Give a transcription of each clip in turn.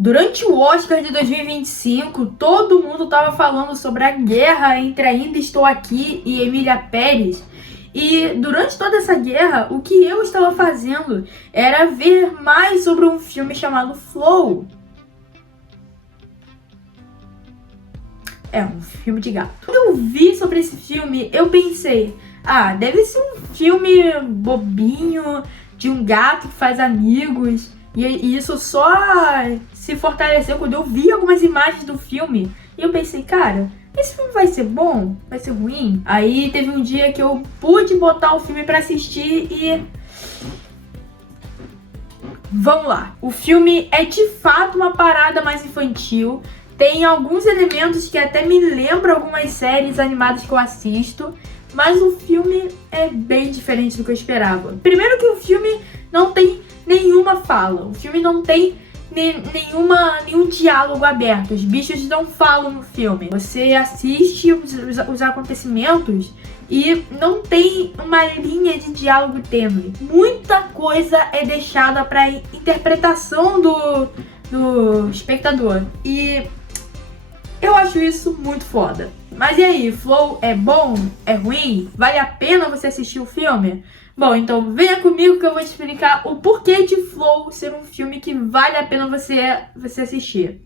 Durante o Oscar de 2025, todo mundo estava falando sobre a guerra entre Ainda Estou Aqui e Emília Pérez. E durante toda essa guerra, o que eu estava fazendo era ver mais sobre um filme chamado Flow. É um filme de gato. Quando eu vi sobre esse filme, eu pensei, deve ser um filme bobinho, de um gato que faz amigos. E isso só se fortaleceu quando eu vi algumas imagens do filme. E eu pensei, cara, esse filme vai ser bom? Vai ser ruim? Aí teve um dia que eu pude botar o filme pra assistir e... Vamos lá. O filme é de fato uma parada mais infantil. Tem alguns elementos que até me lembram algumas séries animadas que eu assisto. Mas o filme é bem diferente do que eu esperava. Primeiro que o filme não tem nenhuma fala. O filme não tem nenhum diálogo aberto. Os bichos não falam no filme. Você assiste os acontecimentos e não tem uma linha de diálogo tênue. Muita coisa é deixada para interpretação do espectador. E eu acho isso muito foda. Mas e aí, Flow é bom? É ruim? Vale a pena você assistir o filme? Bom, então venha comigo que eu vou te explicar o porquê de Flow ser um filme que vale a pena você assistir.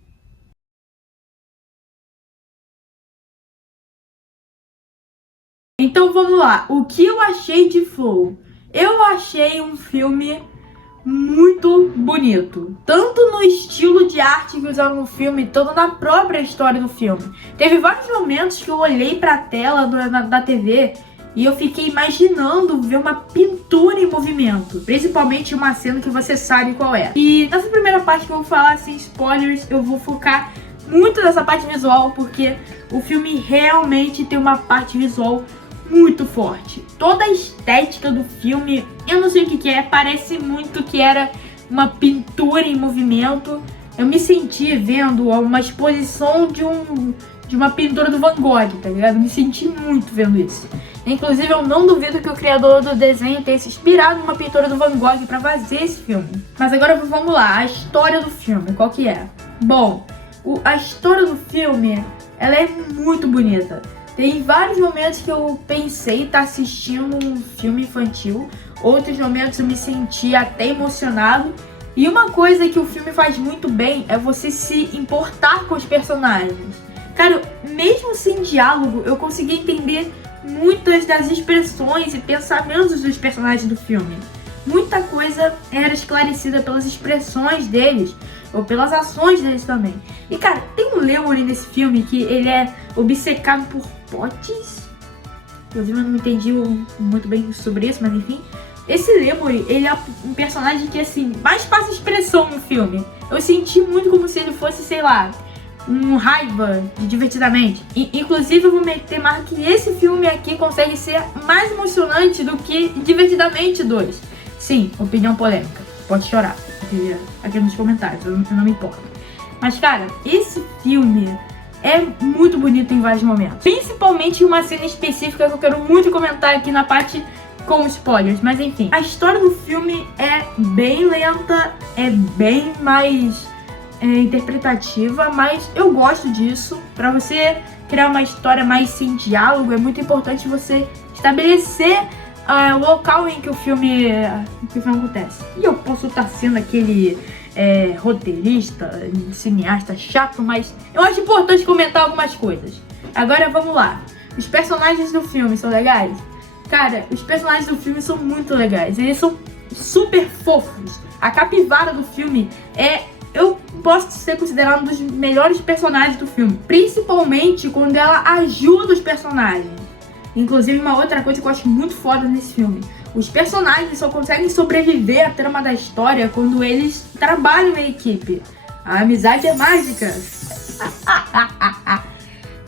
Então vamos lá, o que eu achei de Flow? Eu achei um filme muito bonito, tanto no estilo de arte que usaram no filme, tanto na própria história do filme. Teve vários momentos que eu olhei pra tela da TV e eu fiquei imaginando ver uma pintura em movimento, principalmente uma cena que você sabe qual é. E nessa primeira parte que eu vou falar, sem spoilers, eu vou focar muito nessa parte visual, porque o filme realmente tem uma parte visual muito forte. Toda a estética do filme, eu não sei o que é, parece muito que era uma pintura em movimento. Eu me senti vendo uma exposição de uma pintura do Van Gogh, tá ligado? Eu me senti muito vendo isso. Inclusive, eu não duvido que o criador do desenho tenha se inspirado numa pintura do Van Gogh pra fazer esse filme. Mas agora vamos lá, a história do filme, qual que é? Bom, a história do filme, ela é muito bonita. Tem vários momentos que eu pensei estar assistindo um filme infantil, outros momentos eu me senti até emocionado. E uma coisa que o filme faz muito bem é você se importar com os personagens. Cara, mesmo sem diálogo, eu consegui entender muitas das expressões e pensamentos dos personagens do filme. Muita coisa era esclarecida pelas expressões deles, ou pelas ações deles também. E cara, tem um Lemony nesse filme que ele é obcecado por potes. Inclusive eu não entendi muito bem sobre isso, mas enfim. Esse Lemony, ele é um personagem que assim, mais passa expressão no filme. Eu senti muito como se ele fosse, sei lá, um raiva de Divertidamente. Inclusive eu vou meter marca que esse filme aqui consegue ser mais emocionante do que Divertidamente 2. Sim, opinião polêmica. Pode chorar aqui nos comentários, eu não me importo. Mas cara, esse filme é muito bonito em vários momentos. Principalmente em uma cena específica que eu quero muito comentar aqui na parte com spoilers. Mas enfim, a história do filme é bem lenta, é bem mais interpretativa, mas eu gosto disso. Pra você criar uma história mais sem diálogo, é muito importante você estabelecer o local em que o filme acontece. E eu posso estar sendo aquele roteirista, cineasta chato, mas eu acho importante comentar algumas coisas. Agora vamos lá. Os personagens do filme são legais? Cara, os personagens do filme são muito legais. Eles são super fofos. A capivara do filme eu posso ser considerada um dos melhores personagens do filme. Principalmente quando ela ajuda os personagens. Inclusive, uma outra coisa que eu acho muito foda nesse filme. Os personagens só conseguem sobreviver à trama da história quando eles trabalham em equipe. A amizade é mágica.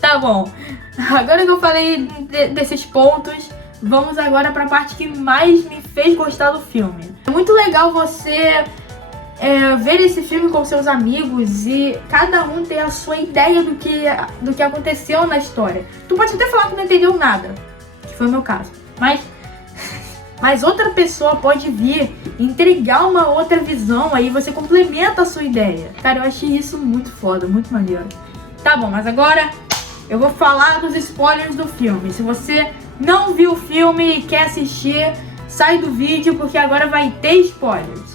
Tá bom. Agora que eu falei desses pontos, vamos agora para a parte que mais me fez gostar do filme. É muito legal você ver esse filme com seus amigos e cada um ter a sua ideia do que aconteceu na história. Tu pode até falar que não entendeu nada, que foi o meu caso, mas mas outra pessoa pode vir e entregar uma outra visão, aí você complementa a sua ideia. Cara, eu achei isso muito foda, muito maneiro. Tá bom, mas agora eu vou falar dos spoilers do filme. Se você não viu o filme e quer assistir, sai do vídeo, porque agora vai ter spoilers.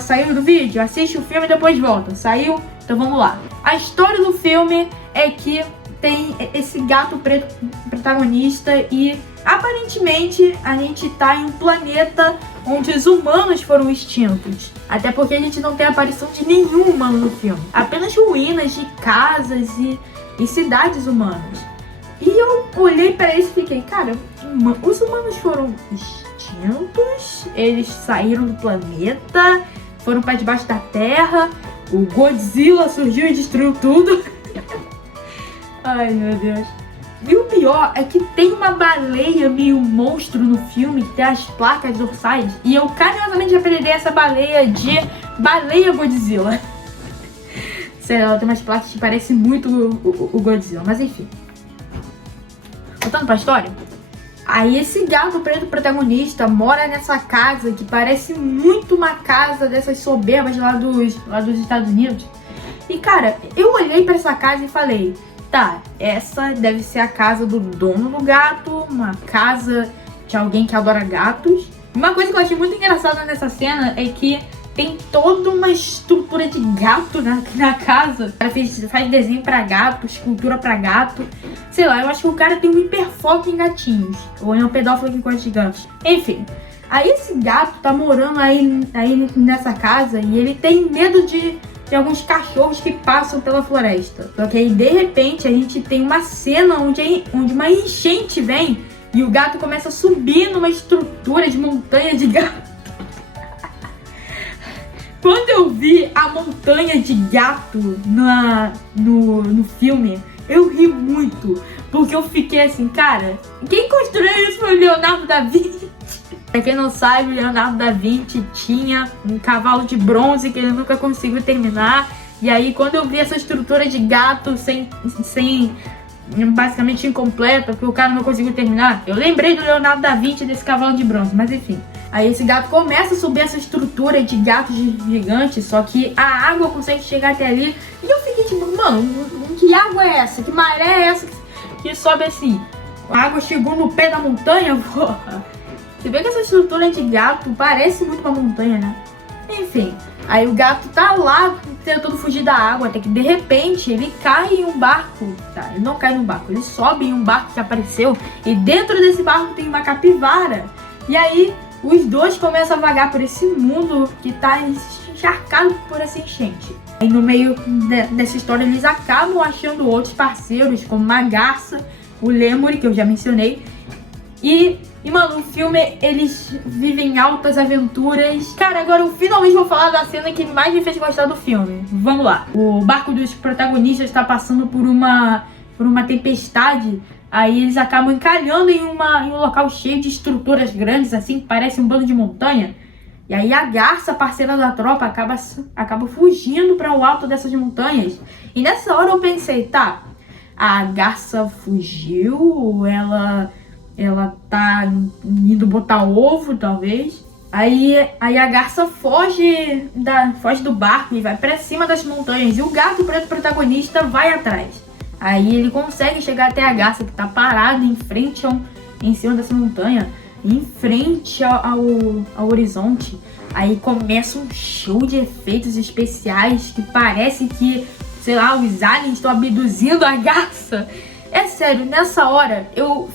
Saiu do vídeo? Assiste o filme e depois volta. Saiu? Então vamos lá. A história do filme é que tem esse gato preto protagonista e aparentemente a gente tá em um planeta onde os humanos foram extintos. Até porque a gente não tem a aparição de nenhum humano no filme. Apenas ruínas de casas e cidades humanas. E eu olhei pra isso e fiquei, cara, os humanos foram extintos, eles saíram do planeta, foram pra debaixo da terra, o Godzilla surgiu e destruiu tudo. Ai, meu Deus. E o pior é que tem uma baleia meio monstro no filme, que tem as placas dorsais, e eu carinhosamente apelidei essa baleia de Baleia Godzilla. Sério, ela tem umas placas que parecem muito o Godzilla, mas enfim. Voltando pra história, aí esse gato preto protagonista mora nessa casa que parece muito uma casa dessas soberbas lá dos Estados Unidos. E cara, eu olhei pra essa casa e falei, tá, essa deve ser a casa do dono do gato, uma casa de alguém que adora gatos. Uma coisa que eu achei muito engraçada nessa cena é que tem toda uma estrutura de gato na casa. O cara faz desenho pra gato, escultura pra gato. Sei lá, eu acho que o cara tem um hiperfoco em gatinhos. Ou é um pedófilo que gosta de gatos. Enfim, aí esse gato tá morando aí nessa casa e ele tem medo de alguns cachorros que passam pela floresta. Só que aí, de repente, a gente tem uma cena onde uma enchente vem e o gato começa a subir numa estrutura de montanha de gato. Quando eu vi a montanha de gato no filme, eu ri muito. Porque eu fiquei assim, cara, quem construiu isso foi o Leonardo da Vinci. Pra quem não sabe, o Leonardo da Vinci tinha um cavalo de bronze que ele nunca conseguiu terminar. E aí, quando eu vi essa estrutura de gato basicamente incompleta, porque o cara não conseguiu terminar, eu lembrei do Leonardo da Vinci desse cavalo de bronze, mas enfim. Aí esse gato começa a subir essa estrutura de gatos gigantes, só que a água consegue chegar até ali. E eu fiquei tipo, mano, que água é essa? Que maré é essa que sobe assim? A água chegou no pé da montanha, porra. Você vê que essa estrutura de gato parece muito uma montanha, né? Enfim, aí o gato tá lá tentando fugir da água, até que de repente ele cai em um barco. Tá, ele não cai no barco, ele sobe em um barco que apareceu e dentro desse barco tem uma capivara. E aí os dois começam a vagar por esse mundo que tá encharcado por essa enchente. E no meio dessa história eles acabam achando outros parceiros, como uma garça, o Lemuri, que eu já mencionei. E mano, o filme, eles vivem altas aventuras. Cara, agora eu finalmente vou falar da cena que mais me fez gostar do filme. Vamos lá. O barco dos protagonistas está passando por uma tempestade. Aí eles acabam encalhando em um local cheio de estruturas grandes, assim, que parece um bando de montanha. E aí a garça, parceira da tropa, acaba fugindo para o alto dessas montanhas. E nessa hora eu pensei, tá, a garça fugiu, ela tá indo botar ovo, talvez. Aí a garça foge do barco e vai pra cima das montanhas. E o gato preto protagonista vai atrás. Aí ele consegue chegar até a garça, que tá parada em cima dessa montanha, em frente ao horizonte. Aí começa um show de efeitos especiais que parece que, sei lá, os aliens estão abduzindo a garça. É sério, nessa hora eu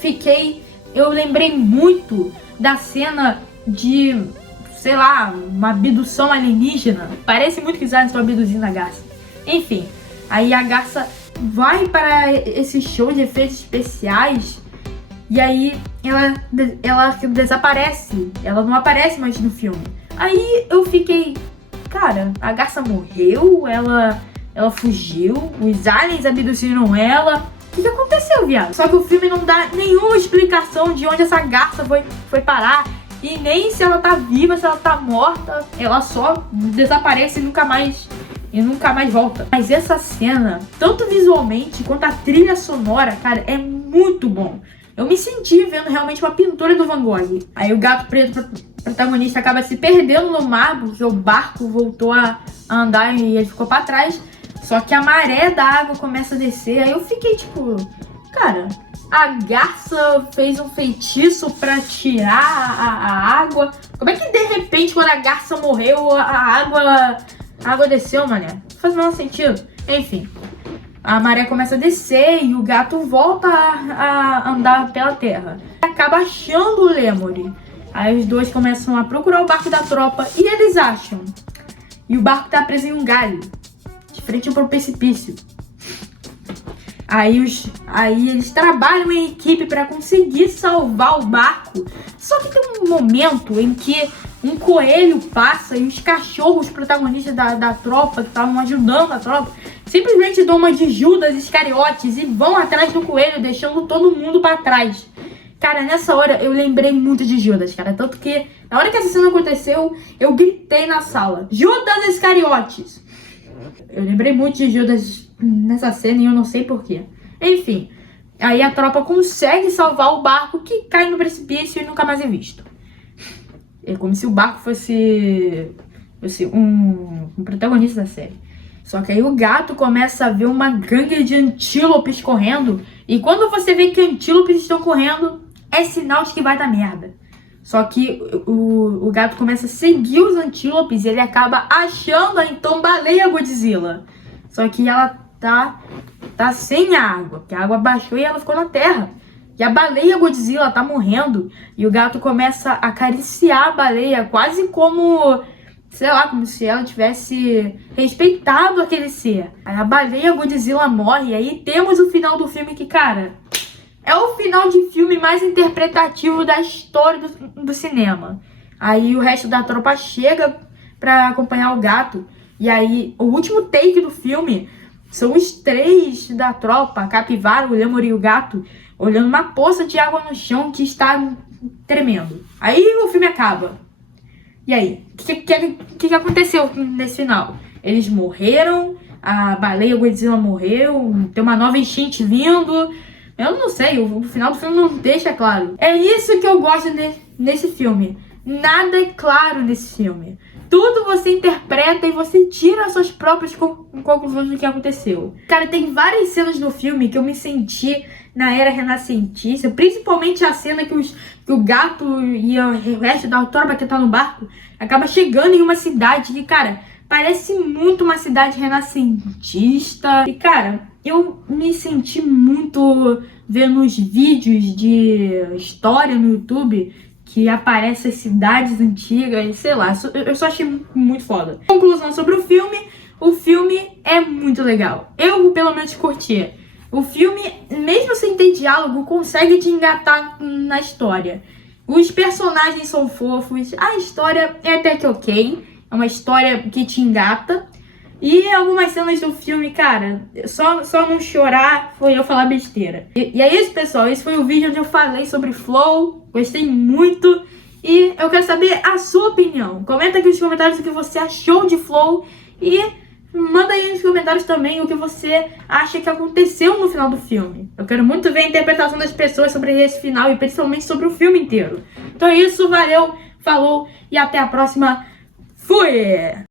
lembrei muito da cena de, sei lá, uma abdução alienígena. Parece muito que os aliens estão abduzindo a garça. Enfim, aí a garça vai para esse show de efeitos especiais e aí ela desaparece. Ela não aparece mais no filme. Aí eu fiquei, cara, a garça morreu? Ela fugiu? Os aliens abduziram ela? O que aconteceu, viado? Só que o filme não dá nenhuma explicação de onde essa garça foi parar. E nem se ela tá viva, se ela tá morta. Ela só desaparece e nunca mais volta. Mas essa cena, tanto visualmente quanto a trilha sonora, cara, é muito bom. Eu me senti vendo realmente uma pintura do Van Gogh. Aí o gato preto protagonista acaba se perdendo no mar, porque o barco voltou a andar e ele ficou pra trás. Só que a maré da água começa a descer. Aí eu fiquei tipo, cara, a garça fez um feitiço pra tirar a água. Como é que de repente, quando a garça morreu, a água desceu, mané? Não faz o menor sentido. Enfim, a maré começa a descer e o gato volta a andar pela terra. Acaba achando o Lemuri. Aí os dois começam a procurar o barco da tropa e eles acham. E o barco tá preso em um galho, de frente para o precipício. Aí eles trabalham em equipe para conseguir salvar o barco. Só que tem um momento em que um coelho passa e os cachorros protagonistas da tropa, que estavam ajudando a tropa, simplesmente dão uma de Judas Iscariotes e vão atrás do coelho, deixando todo mundo para trás. Cara, nessa hora eu lembrei muito de Judas, cara. Tanto que na hora que essa cena aconteceu, eu gritei na sala: Judas Iscariotes! Eu lembrei muito de Judas nessa cena e eu não sei porquê. Enfim, aí a tropa consegue salvar o barco, que cai no precipício e nunca mais é visto. É como se o barco fosse um protagonista da série. Só que aí o gato começa a ver uma gangue de antílopes correndo. E quando você vê que antílopes estão correndo, é sinal de que vai dar merda. Só que o gato começa a seguir os antílopes e ele acaba achando a então baleia Godzilla. Só que ela tá sem água, porque a água baixou e ela ficou na terra. E a baleia Godzilla tá morrendo e o gato começa a acariciar a baleia, quase como, sei lá, como se ela tivesse respeitado aquele ser. Aí a baleia Godzilla morre e aí temos o final do filme que, cara, é o final de filme mais interpretativo da história do cinema. Aí o resto da tropa chega pra acompanhar o gato. E aí o último take do filme são os três da tropa, a capivara, o Lemuri e o gato, olhando uma poça de água no chão que está tremendo. Aí o filme acaba. E aí? O que aconteceu nesse final? Eles morreram, a baleia Godzilla morreu, tem uma nova enchente vindo. Eu não sei, o final do filme não deixa claro. É isso que eu gosto nesse filme. Nada é claro nesse filme. Tudo você interpreta e você tira as suas próprias conclusões do que aconteceu. Cara, tem várias cenas no filme que eu me senti na era renascentista. Principalmente a cena que o gato e o resto da tropa que tá no barco acaba chegando em uma cidade que, cara, parece muito uma cidade renascentista. E, cara, eu me senti muito vendo os vídeos de história no YouTube que aparece as cidades antigas, sei lá, eu só achei muito foda. Conclusão sobre o filme é muito legal. Eu, pelo menos, curti. O filme, mesmo sem ter diálogo, consegue te engatar na história. Os personagens são fofos, a história é até que ok, é uma história que te engata. E algumas cenas do filme, cara, só não chorar foi eu falar besteira. E é isso, pessoal. Esse foi o vídeo onde eu falei sobre Flow. Gostei muito. E eu quero saber a sua opinião. Comenta aqui nos comentários o que você achou de Flow. E manda aí nos comentários também o que você acha que aconteceu no final do filme. Eu quero muito ver a interpretação das pessoas sobre esse final e principalmente sobre o filme inteiro. Então é isso, valeu, falou e até a próxima. Fui!